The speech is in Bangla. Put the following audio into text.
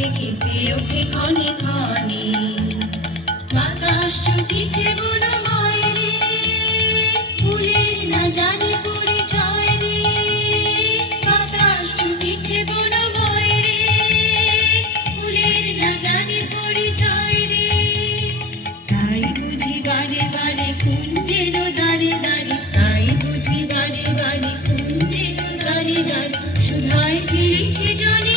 থেকে কেঁপে ওঠে ক্ষণে ক্ষণে। বাতাস ছুটিছে বনময় রে, ফুলের না জানে পরিচয় রে। বাতাস ছুটিছে বনময় রে, ফুলের না জানে পরিচয় রে। তাই বুঝি বারে বারে কুঞ্জের দ্বারে দ্বারে, তাই বুঝি বারে বারে কুঞ্জের দ্বারে দ্বারে, সুধায় ফিরেছে জনে